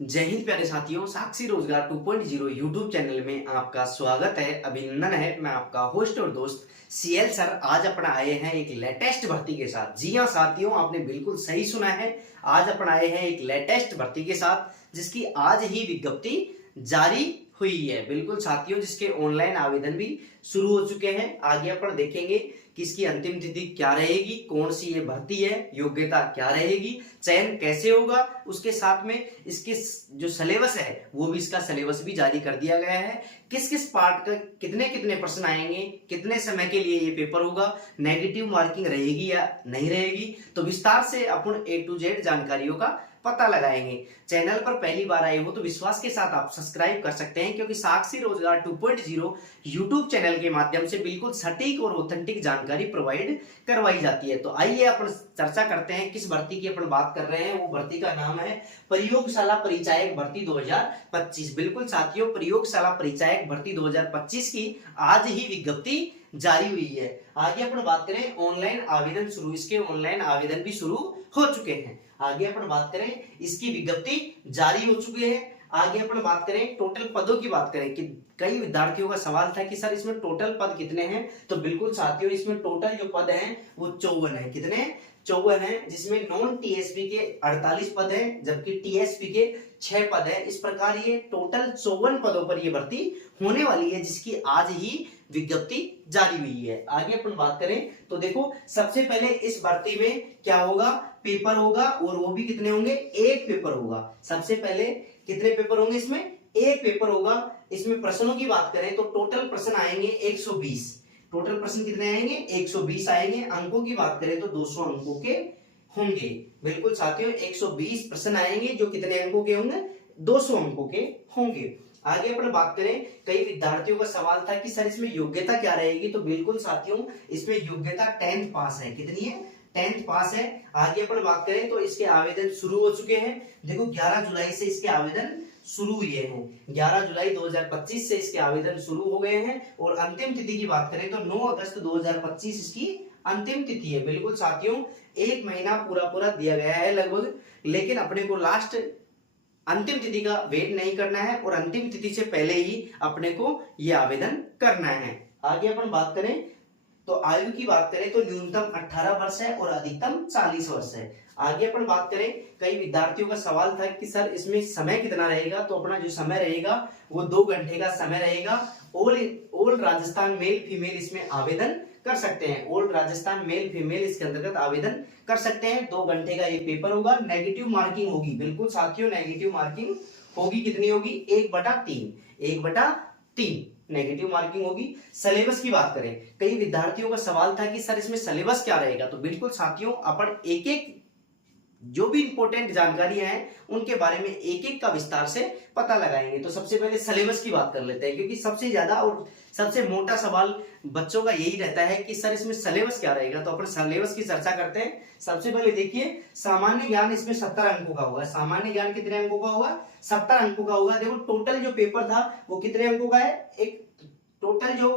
जय हिंद प्यारे साथियों, साक्षी रोजगार 2.0 यूट्यूब चैनल में आपका स्वागत है, अभिनंदन है। मैं आपका होस्ट और दोस्त सीएल सर आज अपना आए हैं एक लेटेस्ट भर्ती के साथ। जी हाँ साथियों, आपने बिल्कुल सही सुना है। आज अपना आए हैं एक लेटेस्ट भर्ती के साथ जिसकी आज ही विज्ञप्ति जारी हुई है। बिल्कुल साथियों, जिसके ऑनलाइन आवेदन भी शुरू हो चुके हैं। आगे अपन देखेंगे कि इसकी अंतिम तिथि क्या रहेगी, कौन सी ये भर्ती है, योग्यता क्या रहेगी, चयन कैसे होगा, उसके साथ में इसके जो सिलेबस है वो भी, इसका सिलेबस भी जारी कर दिया गया है। किस किस पार्ट का कितने कितने प्रश्न आएंगे, कितने समय के लिए ये पेपर होगा, नेगेटिव मार्किंग रहेगी या नहीं रहेगी, तो विस्तार से अपन A to Z जानकारियों का पता लगाएंगे। चैनल पर पहली बार आए हो तो विश्वास के साथ आप सब्सक्राइब कर सकते हैं, क्योंकि साक्षी रोजगार 2.0 यूट्यूब चैनल के माध्यम से बिल्कुल सटीक और ऑथेंटिक जानकारी प्रोवाइड करवाई जाती है। तो आइए अपन चर्चा करते हैं किस भर्ती की अपन बात कर रहे हैं। वो भर्ती का नाम है प्रयोगशाला परिचायक भर्ती 2025। बिल्कुल साथियों, प्रयोगशाला परिचायक भर्ती 2025 की आज ही विज्ञप्ति जारी हुई है। आगे अपन बात करें ऑनलाइन आवेदन शुरू, इसके ऑनलाइन आवेदन भी शुरू हो चुके हैं। आगे अपन बात करें इसकी विज्ञप्ति जारी हो चुकी है। आगे अपन बात करें टोटल पदों की बात करें कि कई विद्यार्थियों का सवाल था कि सर इसमें टोटल पद कितने हैं। तो बिल्कुल साथियों, इसमें टोटल जो पद हैं वो 54 है। कितने? 54 है, जिसमें नॉन टीएसपी के 48 पद हैं, जबकि टीएसपी के 6 पद है। इस प्रकार ये टोटल 54 पदों पर ये भर्ती होने वाली है, जिसकी आज ही विज्ञप्ति जारी हुई है। आगे अपन बात करें तो देखो, सबसे पहले इस भर्ती में क्या होगा, पेपर होगा, और वो भी कितने होंगे, एक पेपर होगा। सबसे पहले कितने पेपर होंगे इसमें, एक पेपर होगा। इसमें प्रश्नों की बात करें तो टोटल प्रश्न आएंगे 120। टोटल प्रश्न कितने आएंगे, 120 आएंगे। अंकों की बात करें तो 200 अंकों के होंगे। बिल्कुल साथियों, 120 प्रश्न आएंगे जो कितने अंकों के होंगे, 200 अंकों के होंगे। आगे अपन बात करें, कई विद्यार्थियों का सवाल था कि सर इसमें योग्यता क्या रहेगी। तो बिल्कुल साथियों, इसमें योग्यता 10th पास है। कितनी है, 10th पास है। आगे अपन बात करें तो इसके आवेदन शुरू हो चुके हैं। देखो 11 जुलाई से इसके आवेदन शुरू हुए हैं। 11 जुलाई 2025 से इसके आवेदन शुरू हो गए हैं। और अंतिम तिथि की बात करें तो 9 अगस्त 2025 इसकी अंतिम तिथि है। बिल्कुल साथियों, एक महीना पूरा पूरा दिया गया है लगभग, लेकिन अपने को लास्ट अंतिम तिथि का वेट नहीं करना है और अंतिम तिथि से पहले ही अपने को यह आवेदन करना है। आगे अपन बात करें तो आयु की बात करें तो न्यूनतम 18 वर्ष है और अधिकतम 40 वर्ष है। आगे अपन बात करें, कई विद्यार्थियों का सवाल था कि सर इसमें समय कितना रहेगा। तो अपना जो समय रहेगा वो 2 घंटे का समय रहेगा। ऑल राजस्थान मेल फीमेल इसमें आवेदन कर सकते हैं। ऑल राजस्थान मेल फीमेल इसके अंतर्गत आवेदन कर सकते हैं। 2 घंटे का ये पेपर होगा। नेगेटिव मार्किंग होगी। बिल्कुल साथियों, नेगेटिव मार्किंग होगी। कितनी होगी, 1/3। 1/3 नेगेटिव मार्किंग होगी। सिलेबस की बात करें, कई विद्यार्थियों का सवाल था कि सर इसमें सिलेबस क्या रहेगा। तो बिल्कुल साथियों, अपन एक एक जो भी इंपॉर्टेंट जानकारियां हैं उनके बारे में एक एक का विस्तार से पता लगाएंगे। तो सबसे पहले सिलेबस की बात कर लेते हैं, क्योंकि सबसे ज्यादा और सबसे मोटा सवाल बच्चों का यही रहता है कि सर इसमें सिलेबस क्या रहेगा। तो अपन सिलेबस की चर्चा करते हैं। सबसे पहले देखिए, सामान्य ज्ञान इसमें 70 अंकों का होगा। सामान्य ज्ञान कितने अंकों का होगा, 70 अंकों का होगा। देखो टोटल जो पेपर था वो कितने अंकों का है, एक टोटल जो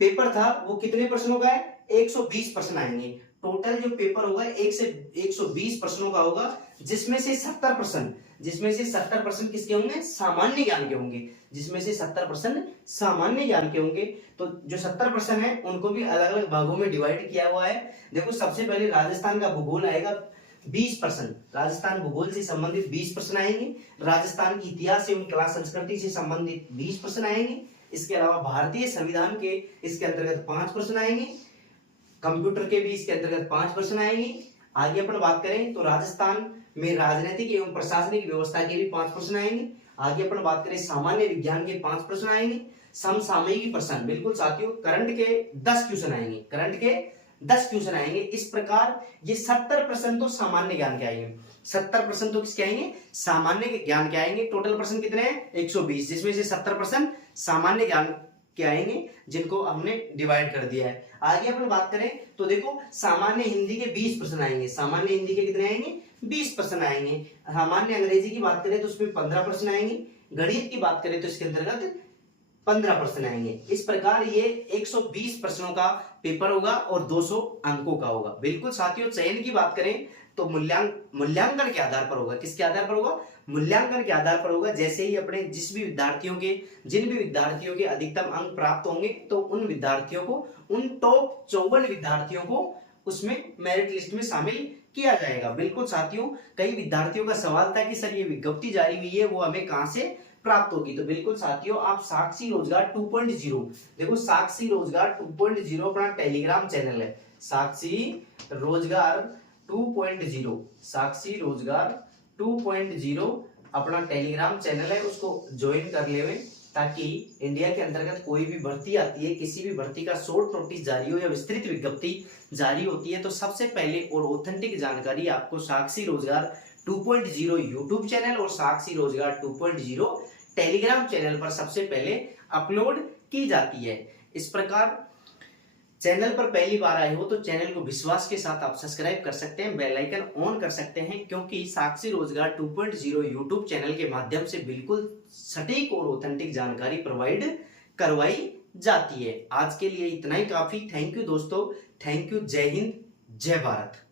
पेपर था वो कितने प्रश्नों का है, 120 प्रश्न आएंगे। टोटल जो पेपर होगा 1 से 120 प्रश्नों का होगा, जिसमें से 70% किसके होंगे, सामान्य ज्ञान के होंगे। जिसमें से 70% सामान्य ज्ञान के होंगे। तो जो 70% है उनको भी अलग अलग भागों में डिवाइड किया हुआ है। देखो सबसे पहले राजस्थान का भूगोल आएगा 20%। राजस्थान भूगोल से संबंधित 20 प्रश्न आएंगे। राजस्थान की इतिहास एवं कला संस्कृति से संबंधित 20 प्रश्न आएंगे। इसके अलावा भारतीय संविधान के इसके अंतर्गत 5 प्रश्न आएंगे। कंप्यूटर के भी इसके अंतर्गत 5 प्रश्न आएंगे। आगे अपन बात करें तो राजस्थान में राजनीतिक एवं प्रशासनिक व्यवस्था के भी 5 प्रश्न आएंगे। आगे अपन बात करें सामान्य विज्ञान के 5 प्रश्न आएंगे। समसामयिक प्रश्न, बिल्कुल साथियों, करंट के 10 क्वेश्चन आएंगे। करंट के 10 क्वेश्चन आएंगे। इस प्रकार ये 70% तो सामान्य ज्ञान के आएंगे। 70% तो किसके आएंगे, सामान्य ज्ञान के आएंगे। टोटल प्रश्न कितने हैं, 120, जिसमें से 70% सामान्य ज्ञान के आएंगे, जिनको हमने डिवाइड कर दिया है। आगे अपन बात करें तो देखो, सामान्य हिंदी के 20 प्रश्न आएंगे। सामान्य हिंदी के कितने आएंगे, 20 प्रश्न आएंगे। सामान्य अंग्रेजी की बात करें तो उसमें 15 प्रश्न आएंगे। गणित की बात करें तो इसके अंतर्गत 15 प्रश्न आएंगे। इस प्रकार ये 120 प्रश्नों का पेपर होगा और 200 अंकों का होगा। बिल्कुल साथियों, चयन की बात करें तो मूल्यांकन के आधार पर होगा। किसके आधार पर होगा? मूल्यांकन के आधार पर होगा। जैसे ही अपने जिन भी विद्यार्थियों के अधिकतम अंक प्राप्त होंगे तो उन विद्यार्थियों को, उन टॉप 54 विद्यार्थियों को उसमें मेरिट लिस्ट में शामिल किया जाएगा। बिल्कुल साथियों, कई विद्यार्थियों का सवाल था कि सर ये विज्ञप्ति जारी हुई है वो हमें कहां से प्राप्त होगी। तो बिल्कुल साथियों, आप साक्षी रोजगार 2.0 देखो, साक्षी रोजगार 2.0 अपना टेलीग्राम चैनल है। साक्षी रोजगार 2.0, साक्षी रोजगार 2.0 अपना टेलीग्राम चैनल है, उसको ज्वाइन कर ले, ताकि इंडिया के अंतर्गत कोई भी भर्ती आती है, किसी भी भर्ती का शॉर्ट नोटिस जारी हो या विस्तृत विज्ञप्ति जारी होती है, तो सबसे पहले और ऑथेंटिक जानकारी आपको साक्षी रोजगार 2.0 यूट्यूब चैनल और साक्षी रोजगार 2.0 टेलीग्राम चैनल पर सबसे पहले अपलोड की जाती है। इस प्रकार चैनल पर पहली बार आए हो तो चैनल को विश्वास के साथ आप सब्सक्राइब कर सकते हैं, बेल आइकन ऑन कर सकते हैं, क्योंकि साक्षी रोजगार 2.0 यूट्यूब चैनल के माध्यम से बिल्कुल सटीक और ऑथेंटिक जानकारी प्रोवाइड करवाई जाती है। आज के लिए इतना ही काफी। थैंक यू दोस्तों, थैंक यू। जय हिंद, जय भारत।